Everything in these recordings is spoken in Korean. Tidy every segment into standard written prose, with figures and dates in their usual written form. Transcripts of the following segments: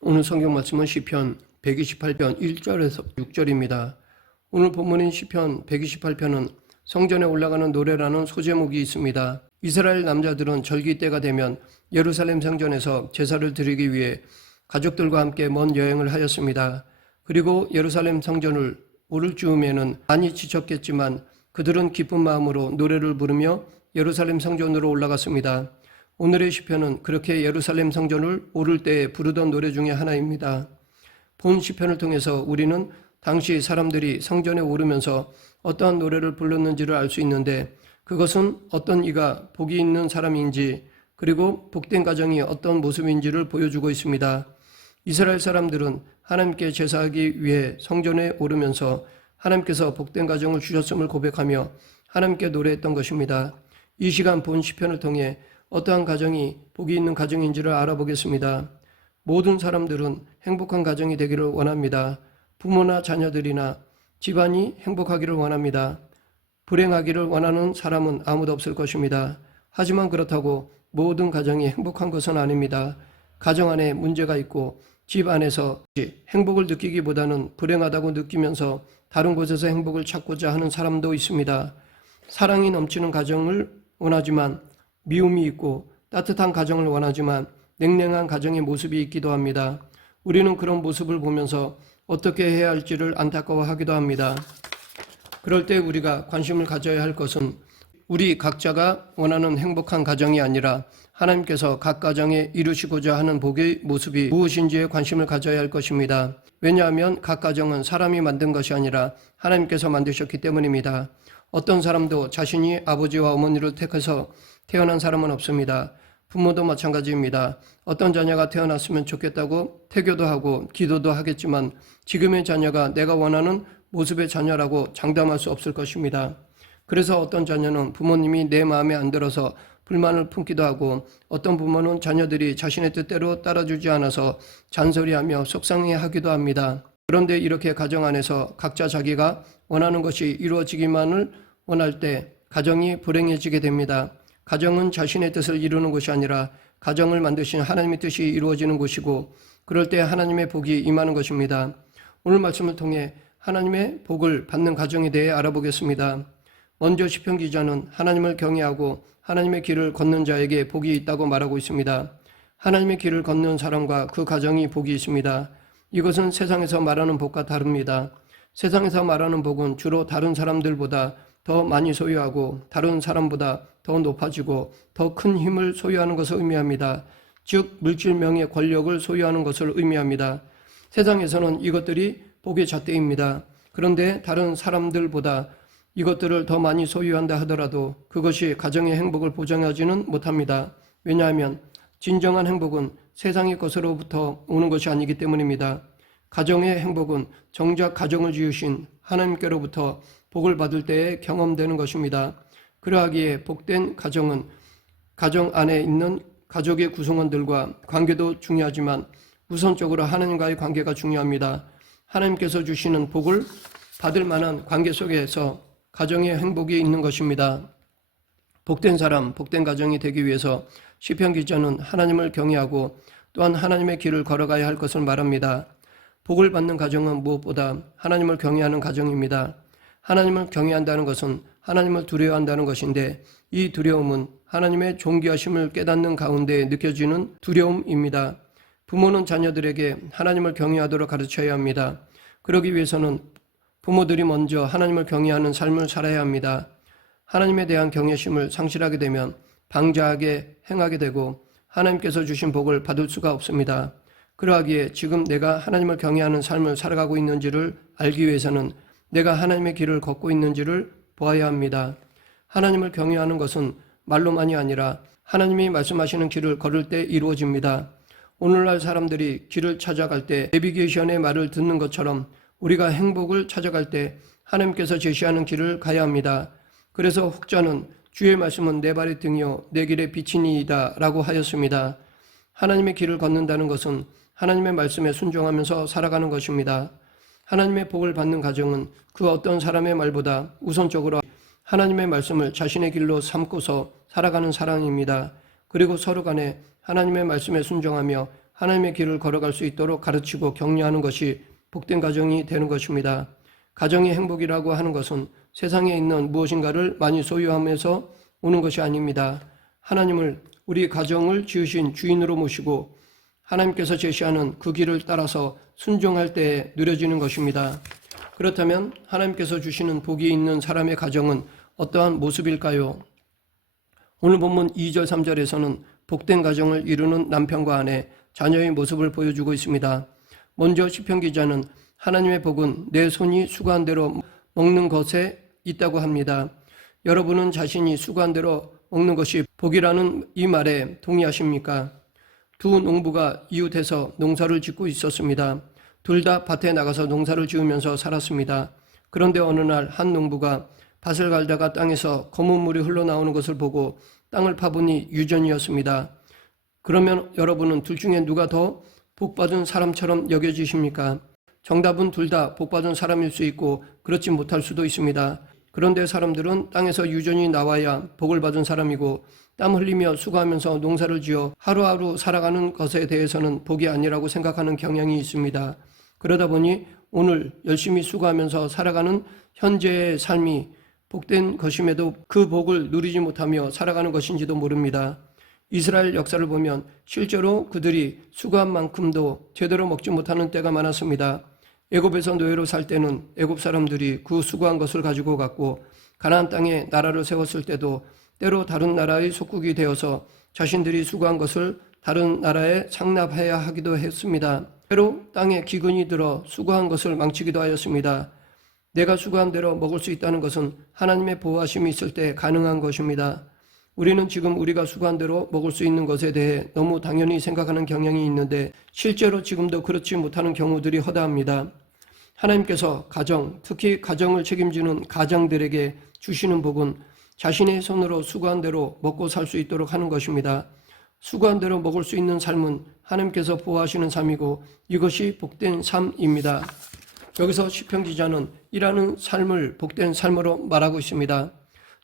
오늘 성경 말씀은 시편 128편 1절에서 6절입니다. 오늘 본문인 시편 128편은 성전에 올라가는 노래라는 소제목이 있습니다. 이스라엘 남자들은 절기 때가 되면 예루살렘 성전에서 제사를 드리기 위해 가족들과 함께 먼 여행을 하였습니다. 그리고 예루살렘 성전을 오를 즈음에는 많이 지쳤겠지만 그들은 기쁜 마음으로 노래를 부르며 예루살렘 성전으로 올라갔습니다. 오늘의 시편은 그렇게 예루살렘 성전을 오를 때에 부르던 노래 중에 하나입니다. 본 시편을 통해서 우리는 당시 사람들이 성전에 오르면서 어떠한 노래를 불렀는지를 알 수 있는데, 그것은 어떤 이가 복이 있는 사람인지 그리고 복된 가정이 어떤 모습인지를 보여주고 있습니다. 이스라엘 사람들은 하나님께 제사하기 위해 성전에 오르면서 하나님께서 복된 가정을 주셨음을 고백하며 하나님께 노래했던 것입니다. 이 시간 본 시편을 통해 어떠한 가정이 복이 있는 가정인지를 알아보겠습니다. 모든 사람들은 행복한 가정이 되기를 원합니다. 부모나 자녀들이나 집안이 행복하기를 원합니다. 불행하기를 원하는 사람은 아무도 없을 것입니다. 하지만 그렇다고 모든 가정이 행복한 것은 아닙니다. 가정 안에 문제가 있고 집 안에서 행복을 느끼기보다는 불행하다고 느끼면서 다른 곳에서 행복을 찾고자 하는 사람도 있습니다. 사랑이 넘치는 가정을 원하지만 미움이 있고 따뜻한 가정을 원하지만 냉랭한 가정의 모습이 있기도 합니다. 우리는 그런 모습을 보면서 어떻게 해야 할지를 안타까워하기도 합니다. 그럴 때 우리가 관심을 가져야 할 것은 우리 각자가 원하는 행복한 가정이 아니라 하나님께서 각 가정에 이루시고자 하는 복의 모습이 무엇인지에 관심을 가져야 할 것입니다. 왜냐하면 각 가정은 사람이 만든 것이 아니라 하나님께서 만드셨기 때문입니다. 어떤 사람도 자신이 아버지와 어머니를 택해서 태어난 사람은 없습니다. 부모도 마찬가지입니다. 어떤 자녀가 태어났으면 좋겠다고 태교도 하고 기도도 하겠지만 지금의 자녀가 내가 원하는 모습의 자녀라고 장담할 수 없을 것입니다. 그래서 어떤 자녀는 부모님이 내 마음에 안 들어서 불만을 품기도 하고, 어떤 부모는 자녀들이 자신의 뜻대로 따라주지 않아서 잔소리하며 속상해하기도 합니다. 그런데 이렇게 가정 안에서 각자 자기가 원하는 것이 이루어지기만을 원할 때 가정이 불행해지게 됩니다. 가정은 자신의 뜻을 이루는 것이 아니라 가정을 만드신 하나님의 뜻이 이루어지는 곳이고, 그럴 때 하나님의 복이 임하는 것입니다. 오늘 말씀을 통해 하나님의 복을 받는 가정에 대해 알아보겠습니다. 먼저 시편 기자는 하나님을 경외하고 하나님의 길을 걷는 자에게 복이 있다고 말하고 있습니다. 하나님의 길을 걷는 사람과 그 가정이 복이 있습니다. 이것은 세상에서 말하는 복과 다릅니다. 세상에서 말하는 복은 주로 다른 사람들보다 더 많이 소유하고 다른 사람보다 더 높아지고 더 큰 힘을 소유하는 것을 의미합니다. 즉 물질명예 권력을 소유하는 것을 의미합니다. 세상에서는 이것들이 복의 잣대입니다. 그런데 다른 사람들보다 이것들을 더 많이 소유한다 하더라도 그것이 가정의 행복을 보장하지는 못합니다. 왜냐하면 진정한 행복은 세상의 것으로부터 오는 것이 아니기 때문입니다. 가정의 행복은 정작 가정을 지으신 하나님께로부터 복을 받을 때에 경험되는 것입니다. 그러하기에 복된 가정은 가정 안에 있는 가족의 구성원들과 관계도 중요하지만 우선적으로 하나님과의 관계가 중요합니다. 하나님께서 주시는 복을 받을 만한 관계 속에서 가정의 행복이 있는 것입니다. 복된 사람, 복된 가정이 되기 위해서 시편 기자는 하나님을 경외하고 또한 하나님의 길을 걸어가야 할 것을 말합니다. 복을 받는 가정은 무엇보다 하나님을 경외하는 가정입니다. 하나님을 경외한다는 것은 하나님을 두려워한다는 것인데, 이 두려움은 하나님의 존귀하심을 깨닫는 가운데 느껴지는 두려움입니다. 부모는 자녀들에게 하나님을 경외하도록 가르쳐야 합니다. 그러기 위해서는 부모들이 먼저 하나님을 경외하는 삶을 살아야 합니다. 하나님에 대한 경외심을 상실하게 되면 방자하게 행하게 되고 하나님께서 주신 복을 받을 수가 없습니다. 그러하기에 지금 내가 하나님을 경외하는 삶을 살아가고 있는지를 알기 위해서는 내가 하나님의 길을 걷고 있는지를 보아야 합니다. 하나님을 경외하는 것은 말로만이 아니라 하나님이 말씀하시는 길을 걸을 때 이루어집니다. 오늘날 사람들이 길을 찾아갈 때 내비게이션의 말을 듣는 것처럼 우리가 행복을 찾아갈 때 하나님께서 제시하는 길을 가야 합니다. 그래서 혹자는 주의 말씀은 내 발의 등이요 내 길의 빛이니이다 라고 하였습니다. 하나님의 길을 걷는다는 것은 하나님의 말씀에 순종하면서 살아가는 것입니다. 하나님의 복을 받는 가정은 그 어떤 사람의 말보다 우선적으로 하나님의 말씀을 자신의 길로 삼고서 살아가는 사랑입니다. 그리고 서로 간에 하나님의 말씀에 순종하며 하나님의 길을 걸어갈 수 있도록 가르치고 격려하는 것이 복된 가정이 되는 것입니다. 가정의 행복이라고 하는 것은 세상에 있는 무엇인가를 많이 소유하면서 오는 것이 아닙니다. 하나님을 우리 가정을 지으신 주인으로 모시고 하나님께서 제시하는 그 길을 따라서 순종할 때에 누려지는 것입니다. 그렇다면 하나님께서 주시는 복이 있는 사람의 가정은 어떠한 모습일까요? 오늘 본문 2절 3절에서는 복된 가정을 이루는 남편과 아내, 자녀의 모습을 보여주고 있습니다. 먼저 시편 기자는 하나님의 복은 내 손이 수고한 대로 먹는 것에 있다고 합니다. 여러분은 자신이 수고한 대로 먹는 것이 복이라는 이 말에 동의하십니까? 두 농부가 이웃해서 농사를 짓고 있었습니다. 둘 다 밭에 나가서 농사를 지으면서 살았습니다. 그런데 어느 날 한 농부가 밭을 갈다가 땅에서 검은 물이 흘러나오는 것을 보고 땅을 파보니 유전이었습니다. 그러면 여러분은 둘 중에 누가 더 복받은 사람처럼 여겨지십니까? 정답은 둘 다 복받은 사람일 수 있고 그렇지 못할 수도 있습니다. 그런데 사람들은 땅에서 유전이 나와야 복을 받은 사람이고 땀 흘리며 수고하면서 농사를 지어 하루하루 살아가는 것에 대해서는 복이 아니라고 생각하는 경향이 있습니다. 그러다 보니 오늘 열심히 수고하면서 살아가는 현재의 삶이 복된 것임에도 그 복을 누리지 못하며 살아가는 것인지도 모릅니다. 이스라엘 역사를 보면 실제로 그들이 수고한 만큼도 제대로 먹지 못하는 때가 많았습니다. 애굽에서 노예로 살 때는 애굽 사람들이 그 수고한 것을 가지고 갔고 가나안 땅에 나라를 세웠을 때도 때로 다른 나라의 속국이 되어서 자신들이 수고한 것을 다른 나라에 상납해야 하기도 했습니다. 때로 땅에 기근이 들어 수고한 것을 망치기도 하였습니다. 내가 수고한 대로 먹을 수 있다는 것은 하나님의 보호하심이 있을 때 가능한 것입니다. 우리는 지금 우리가 수고한 대로 먹을 수 있는 것에 대해 너무 당연히 생각하는 경향이 있는데 실제로 지금도 그렇지 못하는 경우들이 허다합니다. 하나님께서 가정, 특히 가정을 책임지는 가장들에게 주시는 복은 자신의 손으로 수고한 대로 먹고 살 수 있도록 하는 것입니다. 수고한 대로 먹을 수 있는 삶은 하나님께서 보호하시는 삶이고 이것이 복된 삶입니다. 여기서 시편 기자는 일하는 삶을 복된 삶으로 말하고 있습니다.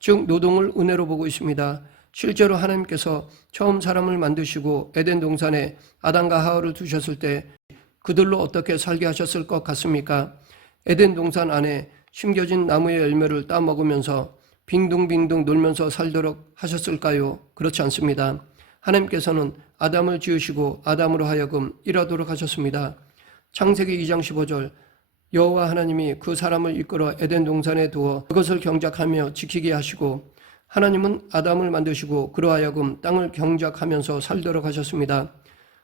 즉 노동을 은혜로 보고 있습니다. 실제로 하나님께서 처음 사람을 만드시고 에덴 동산에 아담과 하와를 두셨을 때 그들로 어떻게 살게 하셨을 것 같습니까? 에덴 동산 안에 심겨진 나무의 열매를 따먹으면서 빙둥빙둥 놀면서 살도록 하셨을까요? 그렇지 않습니다. 하나님께서는 아담을 지으시고 아담으로 하여금 일하도록 하셨습니다. 창세기 2장 15절 여호와 하나님이 그 사람을 이끌어 에덴 동산에 두어 그것을 경작하며 지키게 하시고 하나님은 아담을 만드시고 그로 하여금 땅을 경작하면서 살도록 하셨습니다.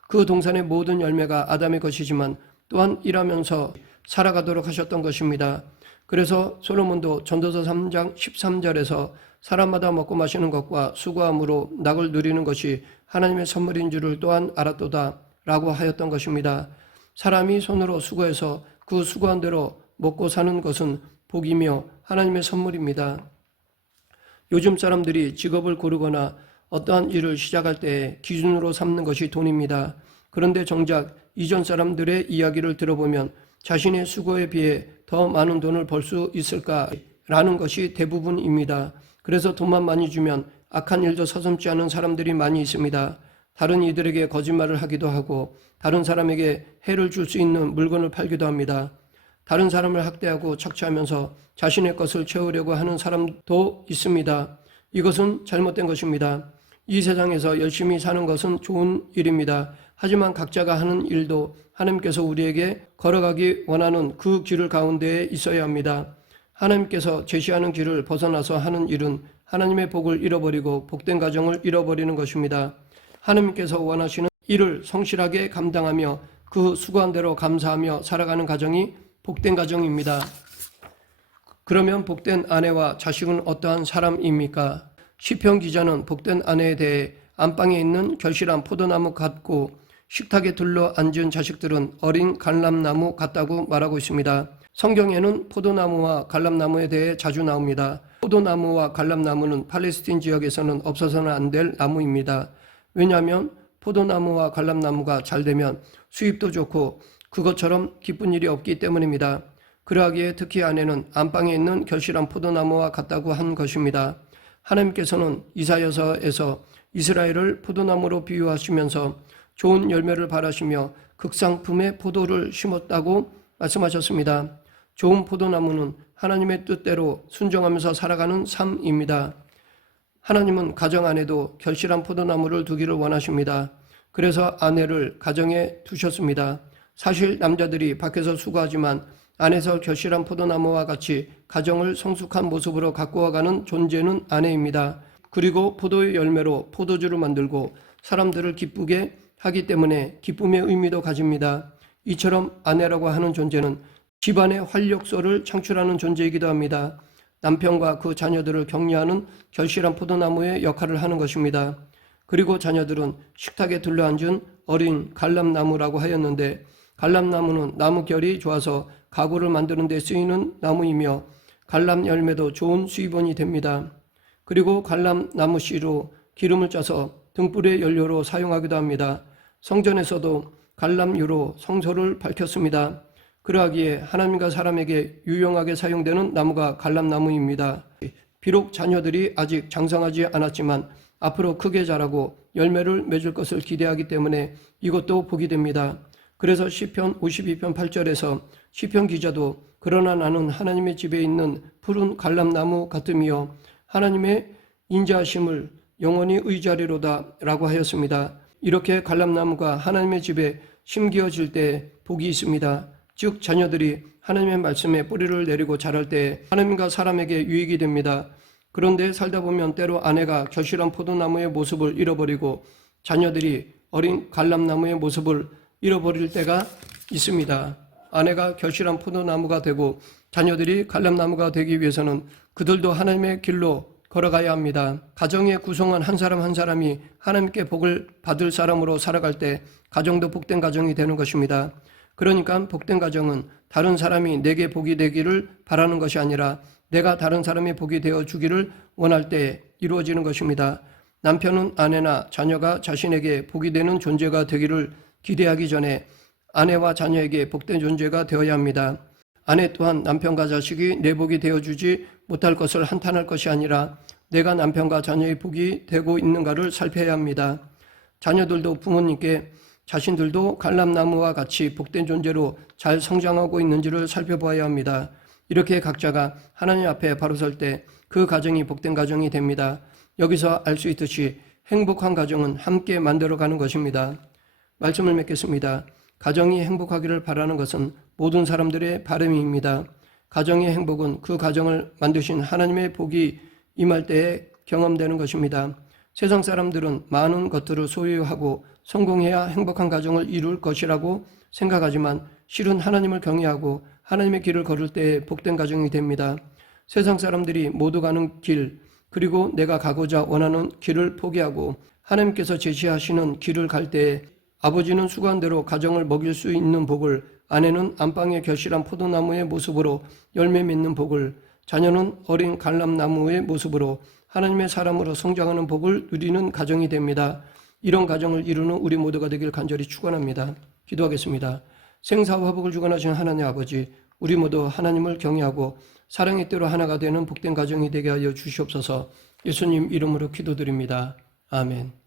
그 동산의 모든 열매가 아담의 것이지만 또한 일하면서 살아가도록 하셨던 것입니다. 그래서 솔로몬도 전도서 3장 13절에서 사람마다 먹고 마시는 것과 수고함으로 낙을 누리는 것이 하나님의 선물인 줄을 또한 알았도다 라고 하였던 것입니다. 사람이 손으로 수고해서 그 수고한 대로 먹고 사는 것은 복이며 하나님의 선물입니다. 요즘 사람들이 직업을 고르거나 어떠한 일을 시작할 때 기준으로 삼는 것이 돈입니다. 그런데 정작 이전 사람들의 이야기를 들어보면 자신의 수고에 비해 더 많은 돈을 벌 수 있을까라는 것이 대부분입니다. 그래서 돈만 많이 주면 악한 일도 서슴지 않은 사람들이 많이 있습니다. 다른 이들에게 거짓말을 하기도 하고 다른 사람에게 해를 줄 수 있는 물건을 팔기도 합니다. 다른 사람을 학대하고 착취하면서 자신의 것을 채우려고 하는 사람도 있습니다. 이것은 잘못된 것입니다. 이 세상에서 열심히 사는 것은 좋은 일입니다. 하지만 각자가 하는 일도 하나님께서 우리에게 걸어가기 원하는 그 길을 가운데에 있어야 합니다. 하나님께서 제시하는 길을 벗어나서 하는 일은 하나님의 복을 잃어버리고 복된 가정을 잃어버리는 것입니다. 하나님께서 원하시는 일을 성실하게 감당하며 그 수고한 대로 감사하며 살아가는 가정이 복된 가정입니다. 그러면 복된 아내와 자식은 어떠한 사람입니까? 시편 기자는 복된 아내에 대해 안방에 있는 결실한 포도나무 같고 식탁에 둘러 앉은 자식들은 어린 갈람나무 같다고 말하고 있습니다. 성경에는 포도나무와 갈람나무에 대해 자주 나옵니다. 포도나무와 갈람나무는 팔레스틴 지역에서는 없어서는 안 될 나무입니다. 왜냐하면 포도나무와 갈람나무가 잘 되면 수입도 좋고 그것처럼 기쁜 일이 없기 때문입니다. 그러하기에 특히 아내는 안방에 있는 결실한 포도나무와 같다고 한 것입니다. 하나님께서는 이사야서에서 이스라엘을 포도나무로 비유하시면서 좋은 열매를 바라시며 극상품의 포도를 심었다고 말씀하셨습니다. 좋은 포도나무는 하나님의 뜻대로 순종하면서 살아가는 삶입니다. 하나님은 가정 안에도 결실한 포도나무를 두기를 원하십니다. 그래서 아내를 가정에 두셨습니다. 사실 남자들이 밖에서 수고하지만 안에서 결실한 포도나무와 같이 가정을 성숙한 모습으로 가꾸어가는 존재는 아내입니다. 그리고 포도의 열매로 포도주를 만들고 사람들을 기쁘게 하기 때문에 기쁨의 의미도 가집니다. 이처럼 아내라고 하는 존재는 집안의 활력소를 창출하는 존재이기도 합니다. 남편과 그 자녀들을 격려하는 결실한 포도나무의 역할을 하는 것입니다. 그리고 자녀들은 식탁에 둘러앉은 어린 갈람나무라고 하였는데, 갈람나무는 나무 결이 좋아서 가구를 만드는 데 쓰이는 나무이며 갈람 열매도 좋은 수입원이 됩니다. 그리고 갈람나무 씨로 기름을 짜서 등불의 연료로 사용하기도 합니다. 성전에서도 갈람유로 성소를 밝혔습니다. 그러하기에 하나님과 사람에게 유용하게 사용되는 나무가 갈람나무입니다. 비록 자녀들이 아직 장성하지 않았지만 앞으로 크게 자라고 열매를 맺을 것을 기대하기 때문에 이것도 복이 됩니다. 그래서 시편 52편 8절에서 시편 기자도 그러나 나는 하나님의 집에 있는 푸른 갈람나무 같으며 하나님의 인자하심을 영원히 의지하리로다 라고 하였습니다. 이렇게 갈람나무가 하나님의 집에 심기어질 때 복이 있습니다. 즉 자녀들이 하나님의 말씀에 뿌리를 내리고 자랄 때 하나님과 사람에게 유익이 됩니다. 그런데 살다 보면 때로 아내가 결실한 포도나무의 모습을 잃어버리고 자녀들이 어린 갈람나무의 모습을 잃어버릴 때가 있습니다. 아내가 결실한 포도나무가 되고 자녀들이 갈람나무가 되기 위해서는 그들도 하나님의 길로 걸어가야 합니다. 가정에 구성원 한 사람 한 사람이 하나님께 복을 받을 사람으로 살아갈 때 가정도 복된 가정이 되는 것입니다. 그러니까 복된 가정은 다른 사람이 내게 복이 되기를 바라는 것이 아니라 내가 다른 사람의 복이 되어 주기를 원할 때 이루어지는 것입니다. 남편은 아내나 자녀가 자신에게 복이 되는 존재가 되기를 기대하기 전에 아내와 자녀에게 복된 존재가 되어야 합니다. 아내 또한 남편과 자식이 내 복이 되어주지 못할 것을 한탄할 것이 아니라 내가 남편과 자녀의 복이 되고 있는가를 살펴야 합니다. 자녀들도 부모님께 자신들도 갈람나무와 같이 복된 존재로 잘 성장하고 있는지를 살펴보아야 합니다. 이렇게 각자가 하나님 앞에 바로 설 때 그 가정이 복된 가정이 됩니다. 여기서 알 수 있듯이 행복한 가정은 함께 만들어가는 것입니다. 말씀을 맺겠습니다. 가정이 행복하기를 바라는 것은 모든 사람들의 바람입니다. 가정의 행복은 그 가정을 만드신 하나님의 복이 임할 때에 경험되는 것입니다. 세상 사람들은 많은 것들을 소유하고 성공해야 행복한 가정을 이룰 것이라고 생각하지만 실은 하나님을 경외하고 하나님의 길을 걸을 때에 복된 가정이 됩니다. 세상 사람들이 모두 가는 길, 그리고 내가 가고자 원하는 길을 포기하고 하나님께서 제시하시는 길을 갈 때에 아버지는 수고한 대로 가정을 먹일 수 있는 복을, 아내는 안방에 결실한 포도나무의 모습으로 열매 맺는 복을, 자녀는 어린 갈람나무의 모습으로 하나님의 사람으로 성장하는 복을 누리는 가정이 됩니다. 이런 가정을 이루는 우리 모두가 되길 간절히 축원합니다. 기도하겠습니다. 생사와 화복을 주관하신 하나님 아버지, 우리 모두 하나님을 경외하고 사랑의 때로 하나가 되는 복된 가정이 되게 하여 주시옵소서. 예수님 이름으로 기도드립니다. 아멘.